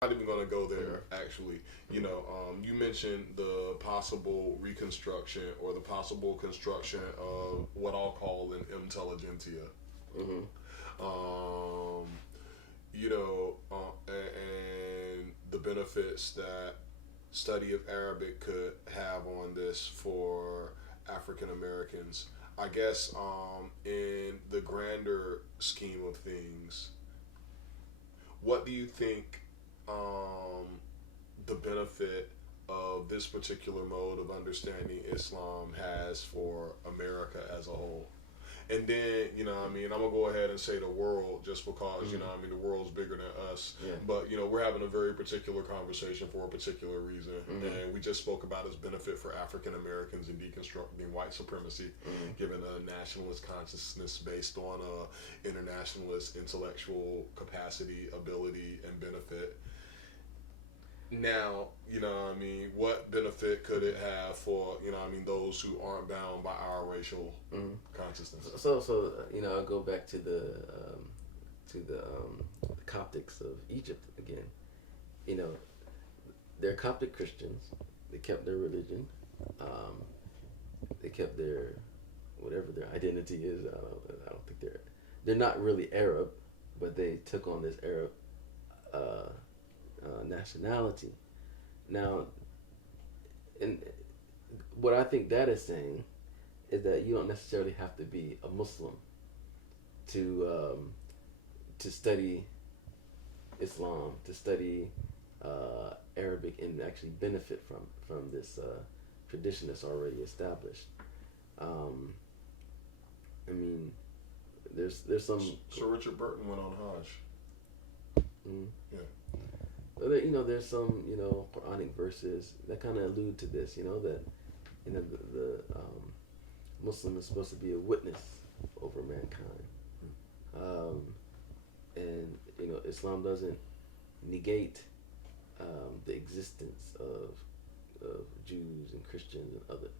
not even going to go there. Actually, you mentioned the possible reconstruction or the possible construction of what I'll call an intelligentsia. Mm-hmm. Um, and the benefits that study of Arabic could have on this for African Americans. I guess in the grander scheme of things, what do you think the benefit of this particular mode of understanding Islam has for America as a whole? And then, I'm gonna go ahead and say the world just because, the world's bigger than us. Yeah. But, we're having a very particular conversation for a particular reason. And we just spoke about its benefit for African Americans in deconstructing white supremacy, given a nationalist consciousness based on a internationalist intellectual capacity, ability, and benefit. Now, what benefit could it have for, those who aren't bound by our racial consciousness? So I'll go back to the Coptics of Egypt again. They're Coptic Christians. They kept their religion. They kept their whatever their identity is. I don't think they're not really Arab, but they took on this Arab nationality. Now, and what I think that is saying is that you don't necessarily have to be a Muslim to study Islam, to study Arabic, and actually benefit from this tradition that's already established. I mean, there's some. So Richard Burton went on Hajj. Yeah. There's some Quranic verses that kind of allude to this. That the Muslim is supposed to be a witness over mankind, and Islam doesn't negate the existence of Jews and Christians and other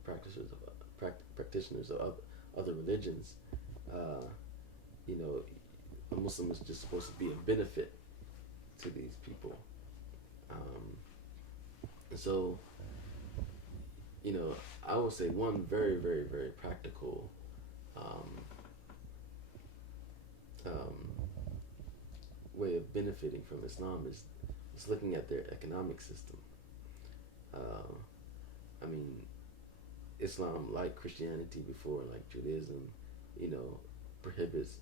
practitioners of other religions. A Muslim is just supposed to be a benefit to these people. So, I would say one very, very, very practical way of benefiting from Islam is looking at their economic system. Islam, like Christianity before, like Judaism, prohibits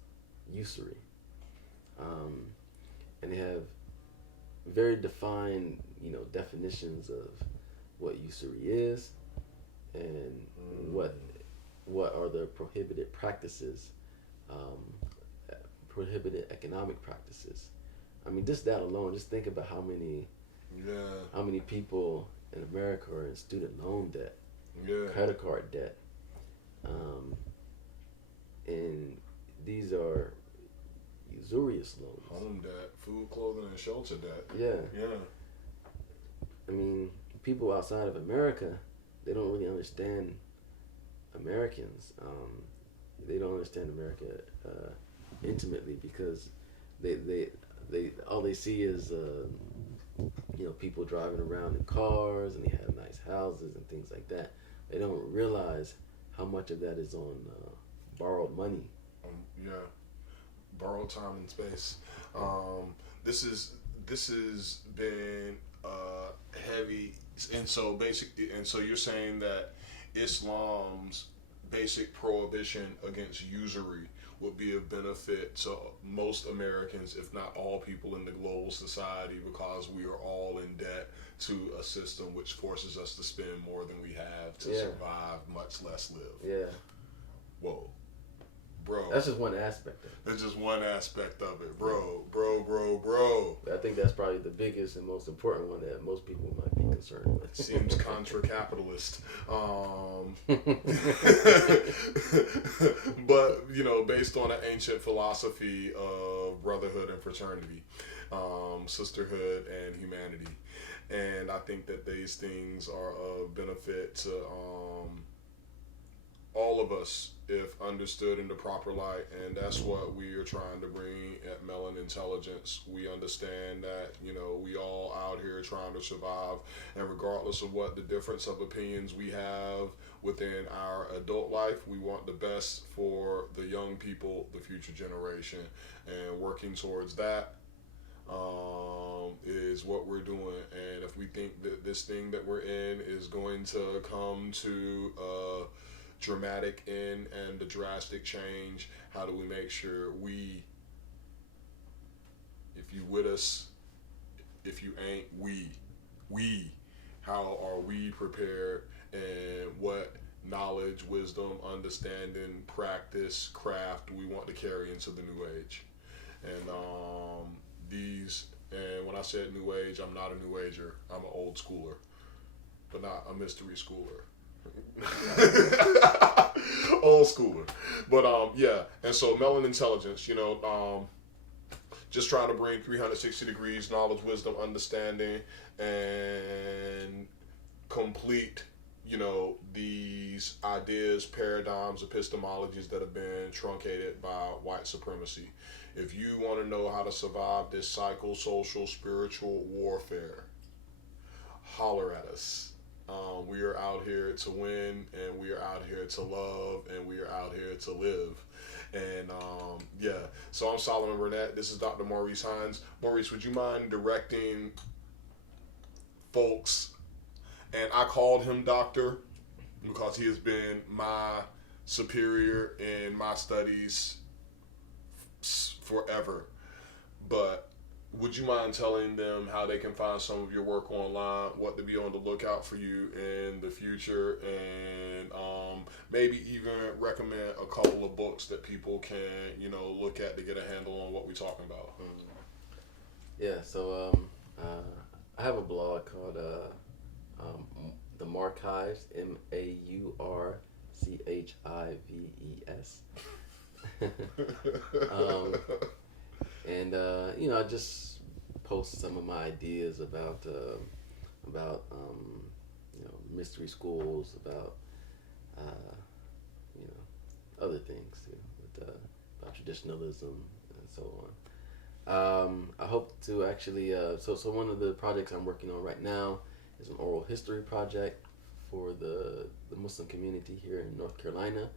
usury. And they have very defined, definitions of what usury is and what are the prohibited practices, prohibited economic practices. Just that alone. Just think about how many people in America are in student loan debt, credit card debt, and these are usurious loans. Home debt, food, clothing, and shelter debt. Yeah. People outside of America, they don't really understand Americans. They don't understand America intimately because they all they see is people driving around in cars and they have nice houses and things like that. They don't realize how much of that is on borrowed money. Borrowed time and space. This has been heavy, and so you're saying that Islam's basic prohibition against usury would be a benefit to most Americans, if not all people in the global society, because we are all in debt to a system which forces us to spend more than we have to survive, much less live. Yeah. Whoa. Bro. That's just one aspect of it. That's just one aspect of it. Bro. I think that's probably the biggest and most important one that most people might be concerned with. Seems contra-capitalist. But, based on an ancient philosophy of brotherhood and fraternity, sisterhood and humanity. And I think that these things are of benefit to all of us, if understood in the proper light, and that's what we are trying to bring at Melanintelligence. We understand that, you know, we all out here trying to survive, and regardless of what the difference of opinions we have within our adult life, we want the best for the young people, the future generation, and working towards that is what we're doing. And if we think that this thing that we're in is going to come to a dramatic end and a drastic change, how do we make sure we, if you with us, if you ain't, we, how are we prepared, and what knowledge, wisdom, understanding, practice, craft we want to carry into the new age. And and when I said new age, I'm not a new ager. I'm an old schooler, but not a mystery schooler. Old schooler. But yeah, and so Melanintelligence, you know, just trying to bring 360 degrees knowledge, wisdom, understanding, and complete, you know, these ideas, paradigms, epistemologies that have been truncated by white supremacy. If you want to know how to survive this psycho-social, spiritual warfare, holler at us. We are out here to win, and we are out here to love, and we are out here to live. And yeah, so I'm Solomon Burnett. This is Dr. Maurice Hines. Maurice, would you mind directing folks? And I called him doctor because he has been my superior in my studies forever. But would you mind telling them how they can find some of your work online, what to be on the lookout for you in the future, and maybe even recommend a couple of books that people can, you know, look at to get a handle on what we're talking about? Yeah, so I have a blog called The Maurchives, Maurchives. And you know, I just post some of my ideas about you know, mystery schools, about you know, other things, you know, about traditionalism and so on. I hope to actually so one of the projects I'm working on right now is an oral history project for the Muslim community here in North Carolina.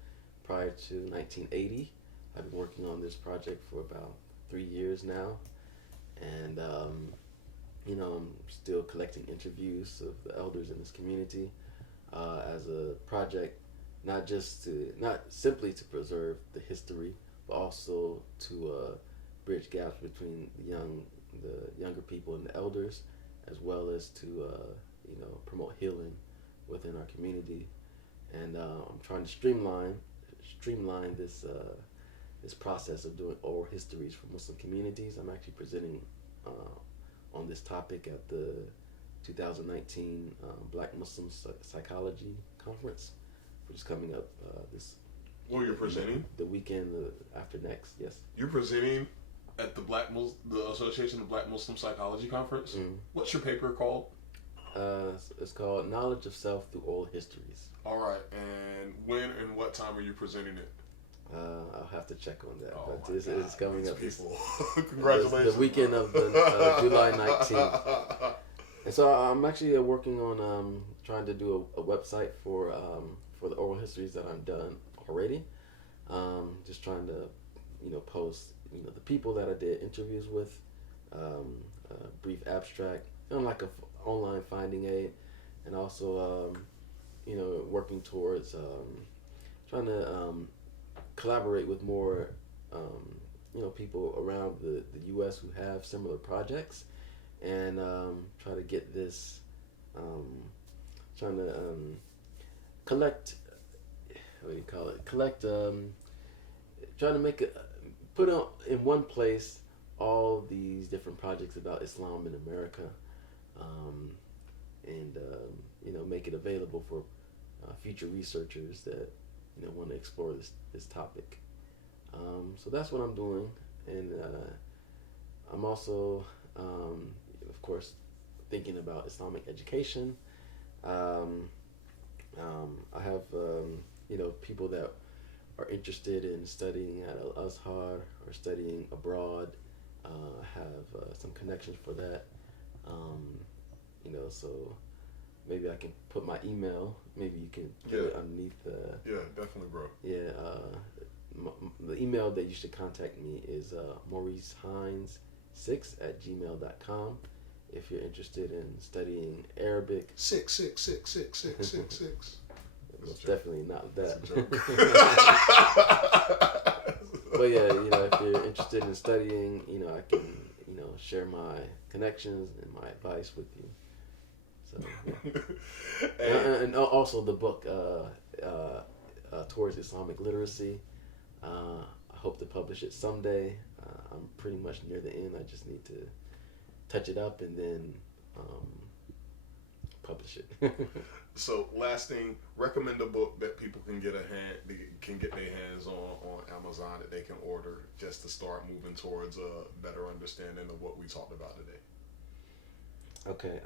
Prior to 1980, I've been working on this project for about 3 years now, and you know, I'm still collecting interviews of the elders in this community as a project, not simply to preserve the history, but also to bridge gaps between the younger people and the elders, as well as to you know, promote healing within our community. And I'm trying to streamline this process of doing oral histories for Muslim communities. I'm actually presenting on this topic at the 2019 Black Muslim Psychology Conference, which is coming up this. Well, you're presenting? The weekend after next, yes. You're presenting at the Association of Black Muslim Psychology Conference? Mm-hmm. What's your paper called? It's called Knowledge of Self Through Oral Histories. All right, and when and what time are you presenting it? I'll have to check on that, but it's coming up. Congratulations. The weekend of July 19th. And so I'm actually working on trying to do a website for the oral histories that I've done already. Just trying to, you know, post, you know, the people that I did interviews with, a brief abstract, kind of like a online finding aid, and also you know, working towards trying to collaborate with more you know, people around the U.S. who have similar projects, and try to get this trying to collect, what do you call it, trying to make put on in one place all these different projects about Islam in America, and you know, make it available for future researchers that, you know, want to explore this topic. So that's what I'm doing, and I'm also, of course, thinking about Islamic education. I have people that are interested in studying at Al Azhar or studying abroad have some connections for that. Um, so maybe I can put my email. Maybe you can put it underneath the. Yeah, definitely, bro. Yeah, the email that you should contact me is Maurice Hines 6@gmail.com. If you're interested in studying Arabic. 6666666. It's definitely not that. It's a joke. But yeah, if you're interested in studying, I can, share my connections and my advice with you. So, yeah. and also the book, Towards Islamic Literacy. I hope to publish it someday. I'm pretty much near the end. I just need to touch it up and then publish it. So, last thing, recommend a book that people can get their hands on Amazon that they can order just to start moving towards a better understanding of what we talked about today. Okay,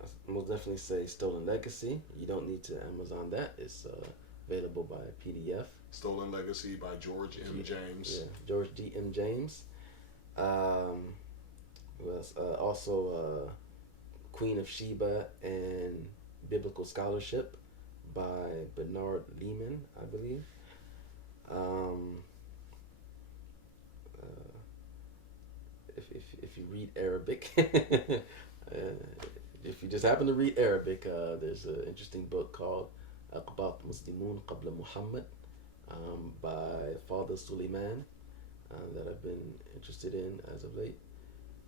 I most definitely say Stolen Legacy. You don't need to Amazon that. It's available by PDF. Stolen Legacy by George M. James. Yeah, George D. M. James. Also Queen of Sheba and Biblical Scholarship by Bernard Lehman, I believe. If you read Arabic, if you just happen to read Arabic, there's an interesting book called Aqbat Muslimun Qabla Muhammad by Father Suleiman that I've been interested in as of late.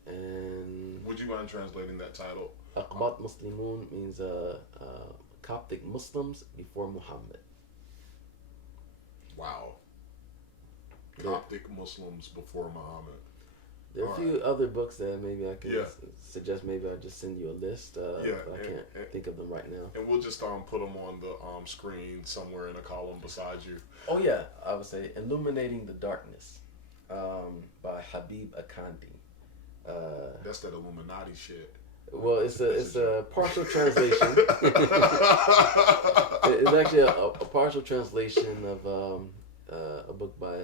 And would you mind translating that title? Aqbat Muslimun means Coptic Muslims before Muhammad. Wow. Coptic Muslims before Muhammad. There are a few other books that maybe I can suggest. Maybe I'll just send you a list. But I can't think of them right now. And we'll just put them on the screen somewhere in a column beside you. Oh yeah, I would say Illuminating the Darkness by Habib Akandi. That's that Illuminati shit. Well, it's a partial translation. It's actually a partial translation of a book by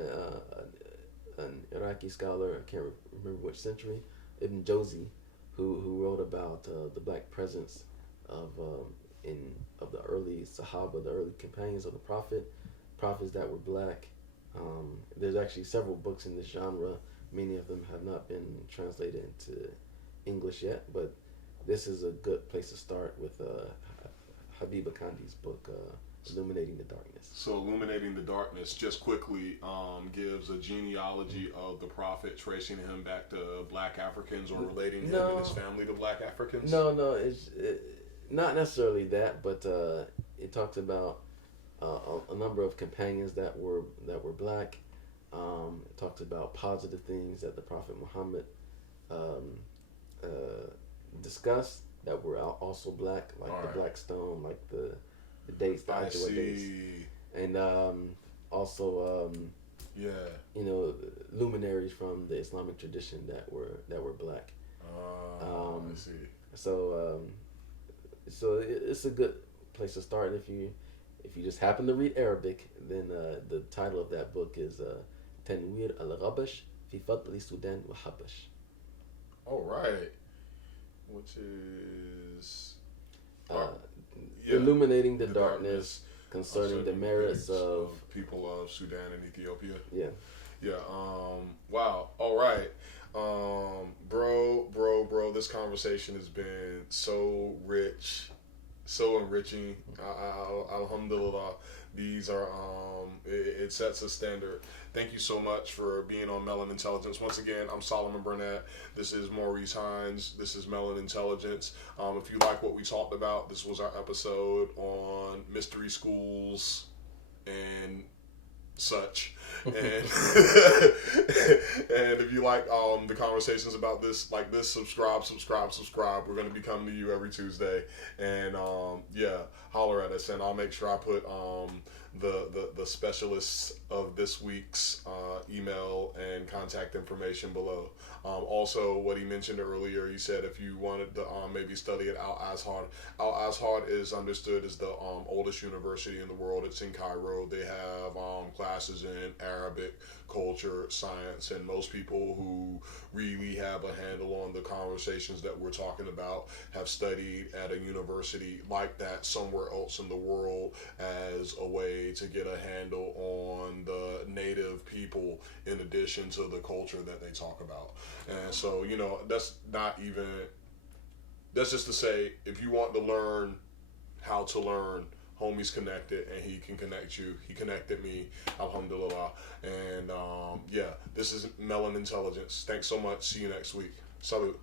an Iraqi scholar. I can't remember which century, Ibn Jawzi, who wrote about the black presence of the early Sahaba, the early companions of the Prophet, prophets that were black. There's actually several books in this genre. Many of them have not been translated into English yet, but this is a good place to start with Habib Akandi's book, Illuminating the Darkness. So Illuminating the Darkness just quickly gives a genealogy of the Prophet, tracing him back to black Africans or relating him and his family to black Africans? No, it's not necessarily that, but it talks about a number of companions that were black. It talks about positive things that the Prophet Muhammad discussed that were also black, like the black stone, like the dates, the Ajwa dates, and also luminaries from the Islamic tradition that were black. I see. So it's a good place to start. If you just happen to read Arabic, then the title of that book is Tanwir al-Ghabash fi Fadli Sudan wa Habash. All right. Which is Illuminating the darkness concerning the merits of people of Sudan and Ethiopia. Yeah. Wow. All right. Bro, this conversation has been so rich, so enriching. Alhamdulillah. These are it sets a standard. Thank you so much for being on Melanintelligence. Once again, I'm Solomon Burnett. This is Maurice Hines. This is Melanintelligence. If you like what we talked about, this was our episode on mystery schools and such. And and if you like the conversations about this, like this, subscribe. We're going to be coming to you every Tuesday. And holler at us, and I'll make sure I put the specialists of this week's email and contact information below. Also, what he mentioned earlier, he said if you wanted to maybe study at Al Azhar, Al Azhar is understood as the oldest university in the world. It's in Cairo. They have classes in Arabic, culture, science, and most people who really have a handle on the conversations that we're talking about have studied at a university like that somewhere else in the world as a way to get a handle on the native people in addition to the culture that they talk about. And so, you know, that's just to say, if you want to learn how to learn, homie's connected and he can connect you. He connected me, alhamdulillah. And yeah, this is Melanintelligence. Thanks so much. See you next week. Salute.